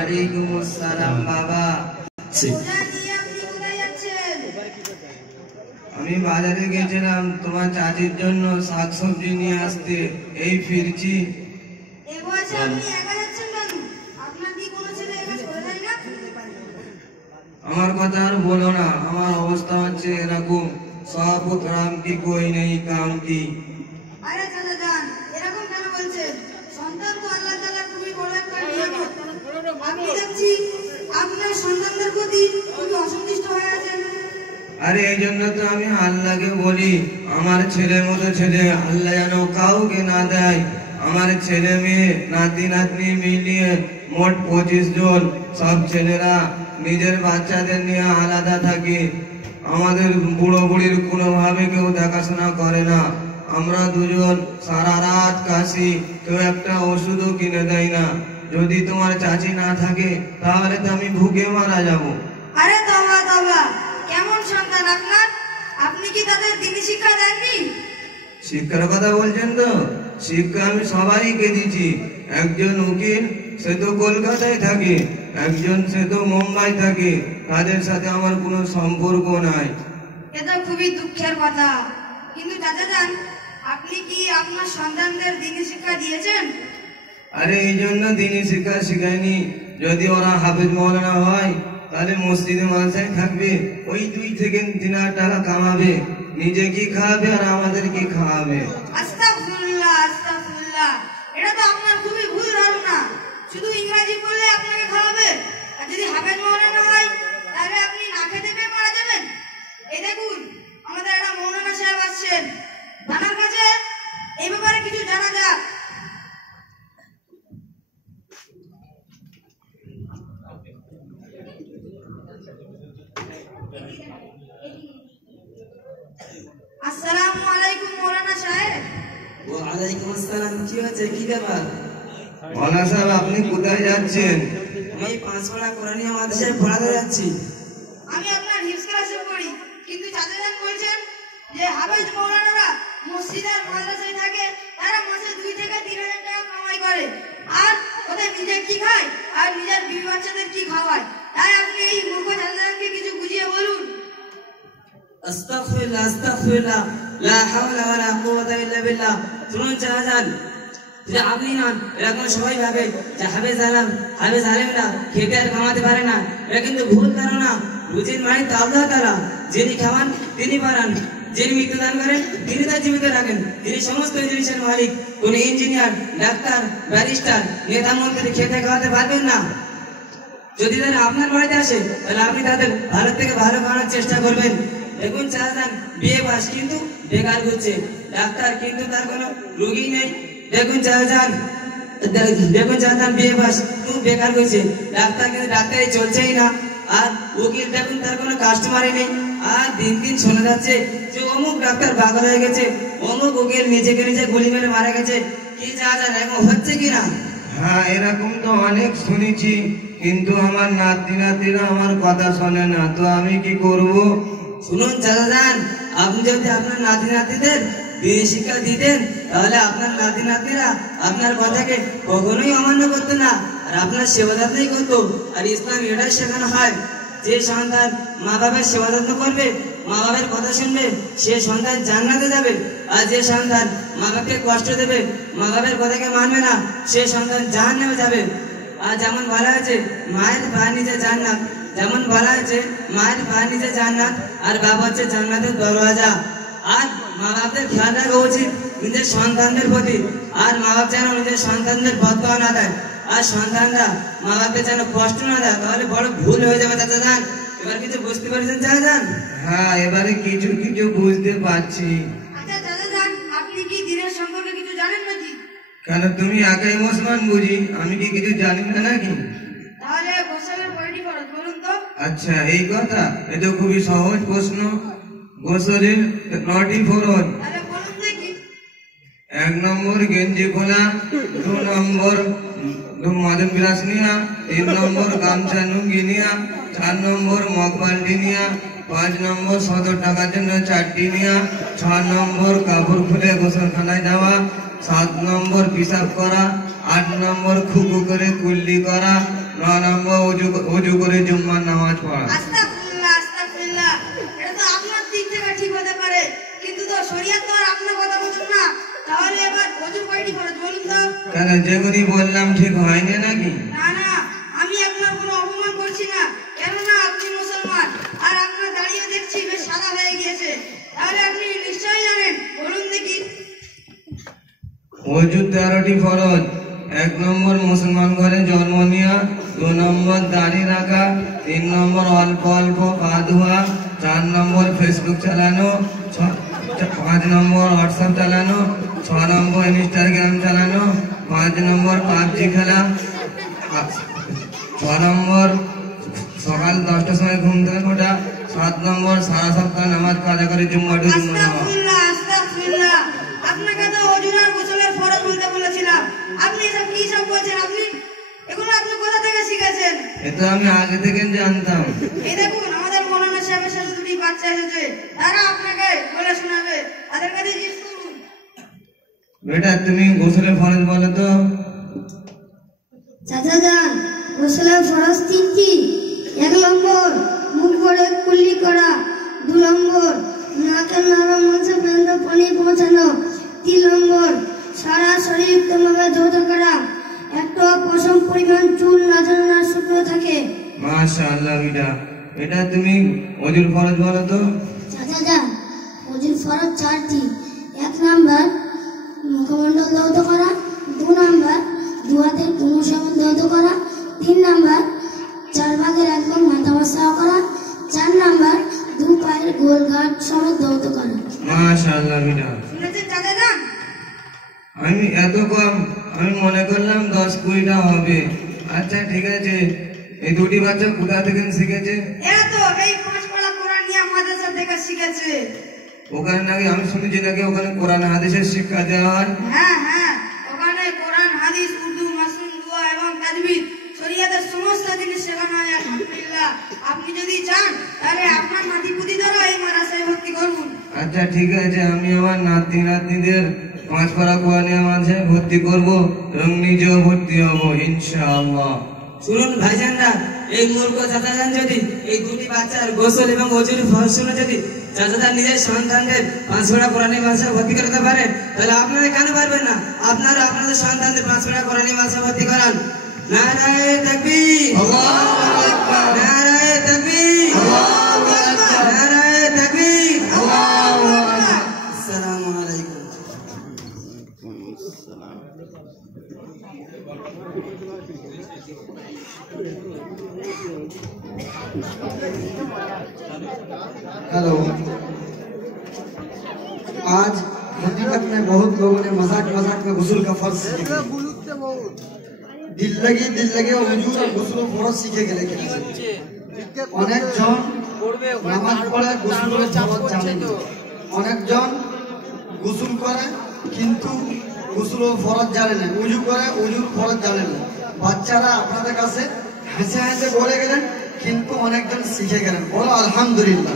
ওয়ালাইকুম আসসালাম বাবা। আমি বাজারে গেছিলাম তোমার চাচির জন্য শাকসবজি নিয়ে আসতে, এই ফিরছি। আমার কথা আর বলো না, আমার অবস্থা হচ্ছে এরকম, সব কাম কি কই নেই কাম কি। আরে চাচা জান, এরকম কেন বলছেন? সন্তান তো আল্লাহ তাআলার খুবই বড় একটা নিয়ামত। আপনি দেখছি আপনার সন্তানদের প্রতি খুবই অসন্তুষ্ট হয়ে আছেন। আরে এই জন্য তো আমি আল্লাহকে বলি আমার ছেলের মতো ছেলে আল্লাহ যেন কাউকে না দেয়। আমার ছেলে মেয়ে নাতি নাতনি মিলিয়ে মোট 25 জন, সব ছেলেরা নিজের বাচ্চাদের নিয়ে আলাদা থাকে। আমাদের বুড়ো বুড়ির কোনোভাবে কেউ দেখাশোনা করে না। আমরা দুজন সারা রাত কাশি, কেউ একটা ওষুধও কিনে দেয় না। যদি তোমার চাচি না থাকে তাহলে তো আমি ভুকে মারা যাব। আরে তওবা তওবা, কেমন সন্তান আপনার? আপনি কি তাদের দ্বীনি শিক্ষা দেননি? শিক্ষার কথা বলছেন তো? শিক্ষা আমি সবাইকে দিচ্ছি। একজন উকিল, সে তো কলকাতায় থাকে, একজন সে তো মুম্বাই থাকে, তাদের সাথে আমার কোনো সম্পর্ক নাই। এটা খুবই দুঃখের কথা। কিন্তু চাচা জান, আপনি কি আপনার সন্তানদের দ্বীনি শিক্ষা দিয়েছেন? আরে এই জন্য দ্বীনি শিক্ষা শিখায়নি। যদি ওরা হাফেজ মাওলানা হয় তাহলে মসজিদে মাদ্রাসায় থাকবে, ওই 2 থেকে 3,000 টাকা কামাবে, নিজে কি খাওয়াবে আর আমাদের কি খাওয়াবে। আস্তাগফিরুল্লাহ আস্তাগফিরুল্লাহ, এটা তো আপনার খুবই ভুল ধারণা। শুধু ইংরেজি বললে আপনাকে খাওয়াবে, আর যদি হাফেজ মাওলানা হয় তাহলে আপনি না খেতে পেয়ে মারা যাবেন। এই দেখুন, আমাদের একটা মৌলানা সাহেব আসছেন, তার কাছে এই ব্যাপারে কিছু জানা যাক। আসসালামু আলাইকুম মৌলানা সাহেব। ওয়ালাইকুম আসসালাম। কি হয়েছে, কি ব্যাপার? মৌলানা সাহেব আপনি কোথায় যাচ্ছেন? আমি 5 পাড়া কোরআনিয়া মাদ্রাসায় পড়াতে যাচ্ছি। আমি আপনার হিফজ ক্লাসে পড়ি, কিন্তু চাচা জান বলছেন যে হাফেজ মৌলানারা মসজিদ আর মাদ্রাসায় থাকে, তারা মাসে 2 থেকে 3,000 টাকা কামাই করে, আর ওদের নিজে কি খায় আর নিজের বিবি বাচ্চাদের কি খাওয়ায়। তাই আপনি এই মূর্খ চাচা জানকে কিছু বুঝিয়ে বলুন। আস্তাগফিরুল্লাহ আস্তাগফিরুল্লাহ, লা হাওলা ওয়ালা কুওয়াতা ইল্লা বিল্লাহ। শুনুন চাচাজান, যে আপনি না, এরকম সবাই ভাবে যে হাফেজ আলেমরা খেতে আর কামাতে পারে না। এটা কিন্তু ভুল ধারণা। রুজির মালিক তো আল্লাহ তাআলা, যিনি খাওয়ান তিনি বাড়ান, যিনি মৃত্যুদান করেন তিনি তার জীবিত রাখেন, তিনি সমস্ত জিনিসের মালিক। কোন ইঞ্জিনিয়ার, ডাক্তার, ব্যারিস্টার, নেতা মন্ত্রী খেতে খাওয়াতে পারবেন না। যদি তারা আপনার বাড়িতে আসে তাহলে আপনি তাদের ভালো থেকে ভালো খাওয়ানোর চেষ্টা করবেন। দেখুন চাচাজান, বিয়ে পাস কিন্তু বেকার ঘুরছে, ডাক্তার কিন্তু তার কোনো রোগী নেই। দেখুন চাচাজান বিয়ে পাস খুব বেকার ঘুরছে, ডাক্তার কিন্তু ডাক্তারি চলছেই না। আর উকিল দেখুন তার কোনো কাস্টমারই নেই। আর দিন দিন শোনা যাচ্ছে যে অমুক ডাক্তার পাগল হয়ে গেছে, অমুক উকিল নিজেকে নিজে গুলি মেরে মারা গেছে। কি চাচাজান, এরকম হচ্ছে কিনা? হ্যাঁ এরকম তো অনেক শুনেছি, কিন্তু আমার নাতি নাতিরা আমার কথা শোনে না, তো আমি কি করব? শুনুন চাচাজান, আপনি যদি আপনার নাতি নাতিদের দ্বীনি শিক্ষা দিতেন তাহলে আপনার নাতি নাতিরা আপনার কথাকে কখনোই অমান্য করতো না, আর আপনার সেবা যত্নই করতো। আর ইসলাম এটাই শেখানো হয় যে সন্তান মা বাবার সেবা যত্ন করবে, মা বাবার কথা শুনবে, সে সন্তান জান্নাতে যাবে। আর যে সন্তান মা বাবাকে কষ্ট দেবে, মা বাবার কথাকে মানবে না, সে সন্তান জাহান্নামে যাবে। আর যেমন বলা হয়েছে মায়ের পায়ের নিচে জান্নাত, যেমন বলা হয়েছে মায়ের পায়ের নিচে জান্নাত আর বাবা হচ্ছে জান্নাতের দরওয়াজা। আর মা বাপদের খেয়াল রাখা উচিত নিজের সন্তানদের প্রতি, আর মা বাপ যেন নিজের সন্তানদের বদয়া না দেয়, আর সন্তানরা মা বাপকে যেন কষ্ট না দেয়, তাহলে বড় ভুল হয়ে যাবে চাচাজান। এবার কিছু বুঝতে পারছেন চাচাজান? হ্যাঁ এবারে কিছু কিছু বুঝতে পারছি। আচ্ছা চাচা জান, আপনি কি দ্বীনের সম্পর্কে কিছু জানেন নাকি? কেন তুমি একাই মুসলমান বুঝি, আমি কি কিছু জানি না নাকি? তাহলে গোসলের কয়টি ফরজ বলুন তো? আচ্ছা এই কথা, এ তো খুবই সহজ প্রশ্ন। গোসলের 9টি ফরজ। তাহলে বলুন দেখি। 1 নম্বর গেঞ্জি খোলা, 2 নম্বর মাদন বিলাস নিয়া, 3 নম্বর গামছা লুঙ্গি নিয়া, 4 নম্বর মগ বালতি নিয়া, 5 নম্বর 100 টাকার জন্য চারটি নিয়া, 6 নম্বর কাপড় খুলে গোসলখানায় যাওয়া, 7 নম্বর পিসাব করা, 8 নম্বর খুকু করে কুল্লি করা, 9 নম্বর ওযু করে জুম্মার নামাজ পড়া। আস্তাগফিরুল্লাহ আস্তাগফিরুল্লাহ, এটা তো আপনার দিক থেকে ঠিক হতে পারে, কিন্তু তো শরীয়ত তো আর আপনার কথা বলছেন না। তাহলে এবার ওযু কয়টি ফরজ বলুন তো? কেন যেগুলি বললাম ঠিক হয়নি নাকি? না না, আমি আপনার কোনো অপমান করছি না, কেননা আপনি মুসলমান আর আপনার দাঁড়িয়ে দেখছি বেশ সাদা হয়ে গিয়েছে, তাহলে আপনি নিশ্চয়ই জানেন, বলুন দেখি। ওযু 13টি ফরজ। 1 নম্বর মুসলমান ঘরে জন্ম নেওয়া, 2 নম্বর দাড়ি রাখা, 3 নম্বর অল্প অল্প পা ধোয়া, 4 নম্বর ফেসবুক চালানো, 5 নম্বর হোয়াটসঅ্যাপ চালানো, 6 নম্বর ইনস্টাগ্রাম চালানো, 5 নম্বর পাবজি খেলা, 6 নম্বর সকাল 10টার সময় ঘুম থেকে ওঠা, 7 নম্বর সারা সপ্তাহ নামাজ কাজা করে জুম্মা টু জুম্মা নামাজ। আস্তাগফিরুল্লাহ আস্তাগফিরুল্লাহ, আপনাকে তো ওযুর আর গোসলের ফরজ বলতে বলেছিলাম, আপনি এসব কি সব বলছেন? এগুলো আপনি কোথা থেকে শিখেছেন? এটা আমি আগে থেকে জানতাম। এই দেখুন, আমাদের মৌলানা সাহেবের সাথে দুটি বাচ্চা এসেছে, তারা আপনাকে বলে শোনাবে, তাদের কাছে জিজ্ঞেস করুন। বেটা তুমি গোসলের ফরজ বলো তো। চাচা যান, গোসলের ফরজ 3টি। 1 নম্বর মুখ ভরে কুল্লি করা, 2 নম্বর নাকের নরম অংশ পর্যন্ত পানি পৌঁছানো, 3 নম্বর সারা শরীর উত্তমভাবে ধৌত করা, একটা পশম পরিমাণ চুল না যেন না শুকনো থাকে। মাশাআল্লাহ বেটা, এটা তুমি ওযুর ফরজ বলো তো। চাচা যান, ওযুর ফরজ 4টি। 1 নম্বর মুখমণ্ডল ধৌত করা, 2 নম্বর 2 হাতের কোন সাবান ধৌত করা, 3 নম্বর 4 ভাগের 1 ভাগ মাথা মাসা করা, 4 নম্বর 2 পায়ের গোল ঘাট সমেত ধৌত করা। মাশাআল্লাহ বেটা, শুনেছেন চাচা যান? আমি এত কম, আমি মনে করলাম 10-20টা হবে। আচ্ছা ঠিক আছে, এই দুটি বাচ্চা কোথা থেকে শিখেছে? এরা তো এই 5 পাড়া কোরআনিয়া মাদ্রাসা থেকে শিখেছে। ওখানে নাকি আমি শুনেছি নাকি ওখানে কোরআন হাদিসের শিক্ষা দেওয়া হয়। হ্যাঁ হ্যাঁ, ওখানে কোরআন হাদিস উর্দু মাসনুন দোয়া এবং তাজবিদ শরীয়তের সমস্ত জিনিস শেখানো হয়। আলহামদুলিল্লাহ, আপনি যদি চান তাহলে আপনার নাতিপুতি দ্বারা এই মাদ্রাসায় ভর্তি করুন। আচ্ছা ঠিক আছে, আমি আমার নাতিদের 5 পারা কোরআনিয়া মাদ্রাসায় ভর্তি করব এবং নিজেও ভর্তি হব ইনশাআল্লাহ। শুনুন ভাইজানরা, এই মূর্খ চাচাজান যদি এই দুটি বাচ্চার গোসল এবং ওযুর ফরজ শুনে যদি চাচাজান নিজের সন্তানদের 5 পারা কোরআনী মাদ্রাসায় ভর্তি করতে পারেন, তাহলে আপনারা কেন পারবেন না? আপনারা আপনাদের সন্তানদের 5 পারা কোরআনী মাদ্রাসায় ভর্তি করান। নারায়ে তাকবীর, আল্লাহু আকবার, নারায়ে তাকবীর, আল্লাহু আকবার, নারায়ে তাকবীর, আল্লাহু আকবার। আসসালামু আলাইকুম। हेलो, आज हकीकत में बहुत लोगों ने मजाक में गुस्ल का फर्ज सीखे, दिल लगी और वजूद और गुस्ल फर्ज सीखे गए। अनेक जन नामाज पढ़े गुस्ल फर्ज जाने ना, अनेक जन गुस्ल करे किन्तु गुस्ल फर्ज जाने ना, उजू करे उजूर फर्ज जाने ना। বাচ্চারা আপনাদের কাছে হেসে হেসে বলে গেলেন, কিন্তু অনেকজন শিখে গেলেন। বলো আলহামদুলিল্লাহ।